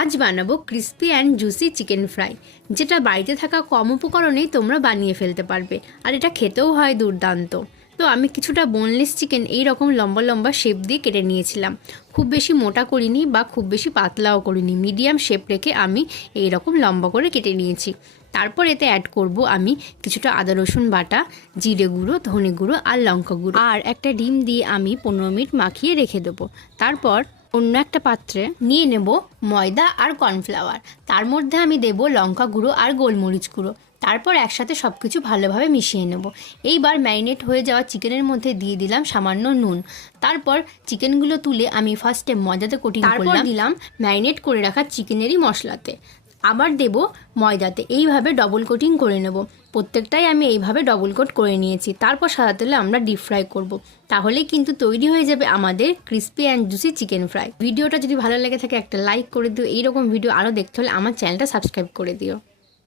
আজ বানাবো crispy and juicy chicken fry, যেটা বাড়িতে থাকা কম উপকরণেই তোমরা বানিয়ে ফেলতে পারবে। আর এটা খেতেও হয় দুর্দান্ত। তো আমি কিছুটা বোনলেস চিকেন এই রকম লম্বা লম্বা শেপ দিয়ে কেটে নিয়েছিলাম। খুব বেশি মোটা করিনি বা খুব বেশি পাতলাও করিনি, মিডিয়াম শেপ রেখে আমি এই রকম লম্বা করে কেটে নিয়েছি। তারপর এতে অ্যাড করব আমি কিছুটা আদা রসুন বাটা, জিরে গুঁড়ো, ধনে গুঁড়ো আর লঙ্কা গুঁড়ো, আর একটা ডিম দিয়ে আমি 15 মিনিট মাখিয়ে রেখে দেবো। তারপর অন্য একটা পাত্রে নিয়ে নেব ময়দা আর কর্নফ্লাওয়ার, তার মধ্যে আমি দেব লঙ্কা গুঁড়ো আর গোলমরিচ গুঁড়ো। তারপর একসাথে সব কিছু ভালোভাবে মিশিয়ে নেব। এইবার ম্যারিনেট হয়ে যাওয়া চিকেনের মধ্যে দিয়ে দিলাম সামান্য নুন। তারপর চিকেনগুলো তুলে আমি ফার্স্টে ময়দাতে কোটিং করলাম, তারপর দিলাম ম্যারিনেট করে রাখা চিকেনেরই মশলাতে, আবার দেব ময়দাতে। এইভাবে ডবল কোটিং করে নেব। প্রত্যেকটাই আমি এইভাবে ডবল কোট করে নিয়েছি। তারপর সাদা তেলে আমরা ডিপ ফ্রাই করব। তাহলেই কিন্তু তৈরি হয়ে যাবে আমাদের crispy and juicy chicken fry. ভিডিওটা যদি ভালো লেগে থাকে একটা লাইক করে দিও। এইরকম ভিডিও আরও দেখতে হলে আমার চ্যানেলটা সাবস্ক্রাইব করে দিও।